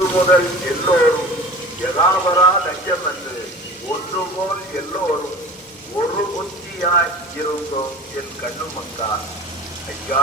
முதல் எல்லோரும் யதாவரா லட்சம் என்று ஒன்று போல் எல்லோரும் ஒரு புத்தியாய் இருந்தோம் என் கண்ணு மக்கா ஐயா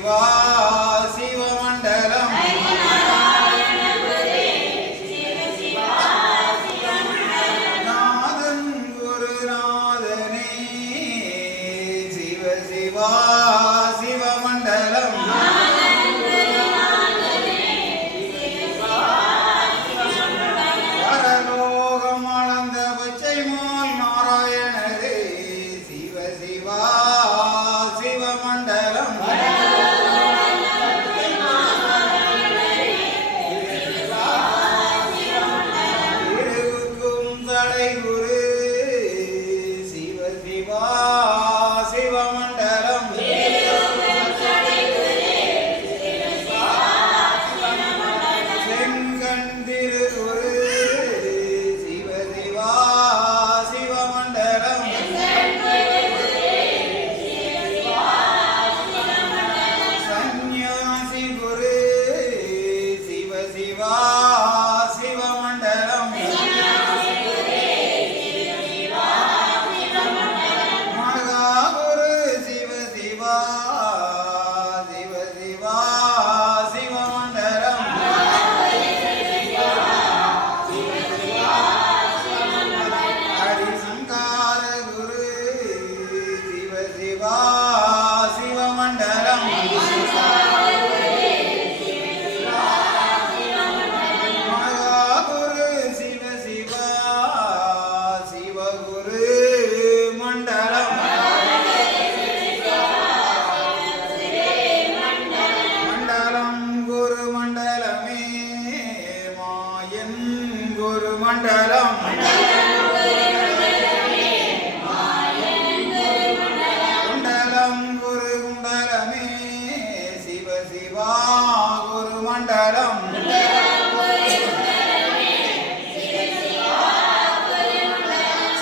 우리가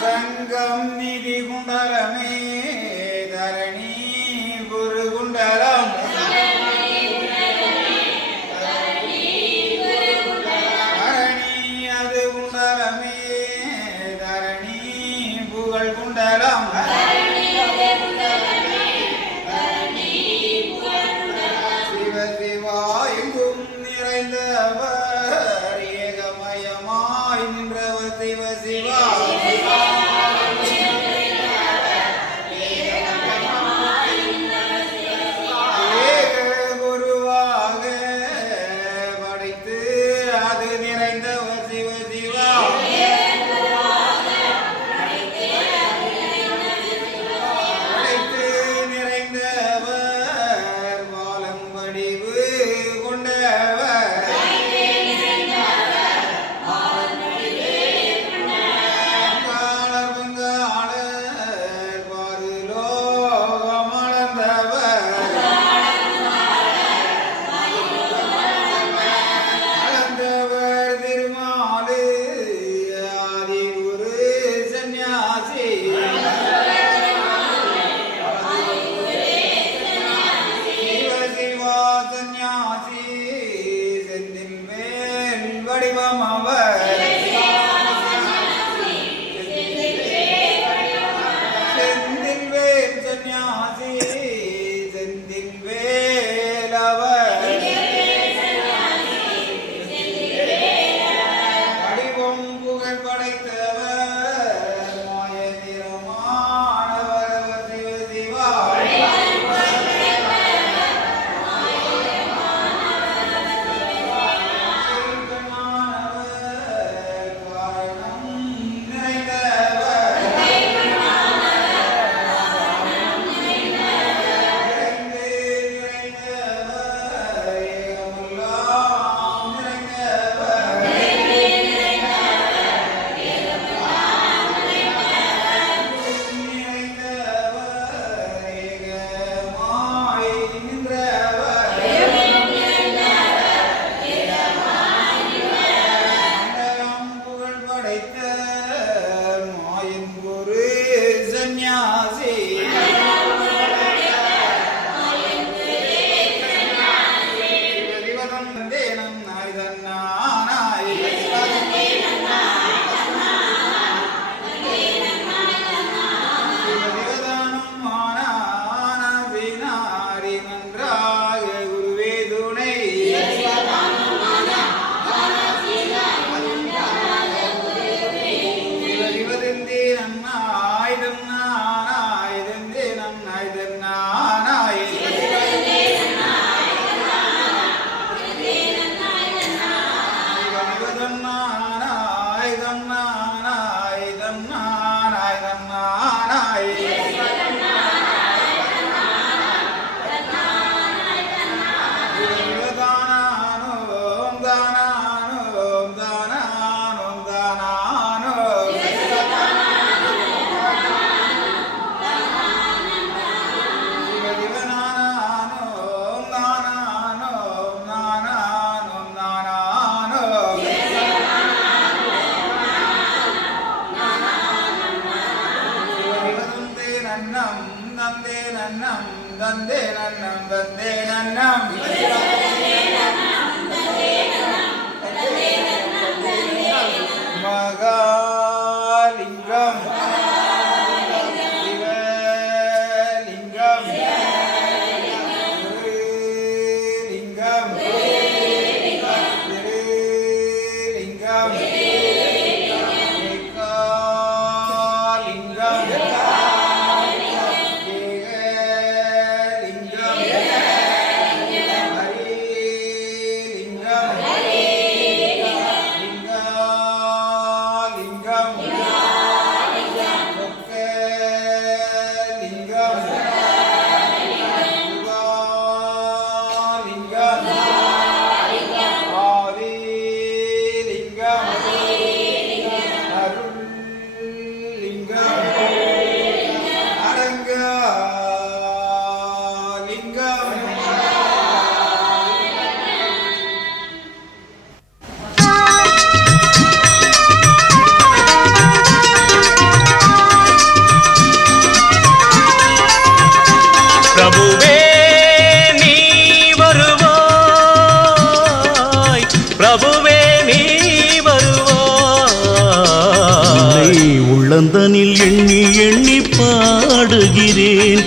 அரங்கம் நிதி குணரமே Yes, nannam nande nannam dande nannam dande nannam dande nannam dande nannam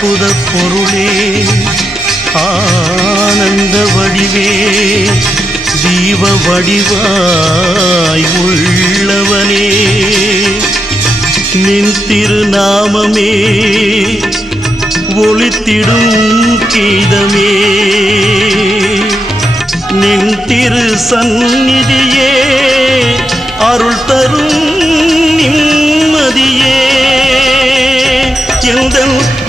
அற்புத பொருளே ஆனந்த வடிவே ஜீவ வடிவாய் உள்ளவனே. நின் திருநாமமே ஒளித்திடும் கீதமே. நின் திரு சந்நிதியே அருள்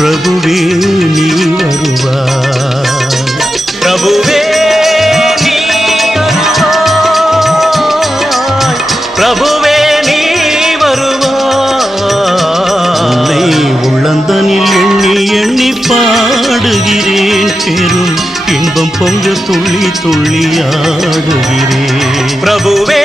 பிரபுவே நீ வருவாய். பிரபுவே நீ வருவாய். பிரபுவே நீ வருவாய். உள்ளந்தனில் எண்ணி எண்ணி பாடுகிறேன். பெரும் இன்பம் பொங்க துள்ளி துள்ளி ஆடுகிறேன். பிரபுவே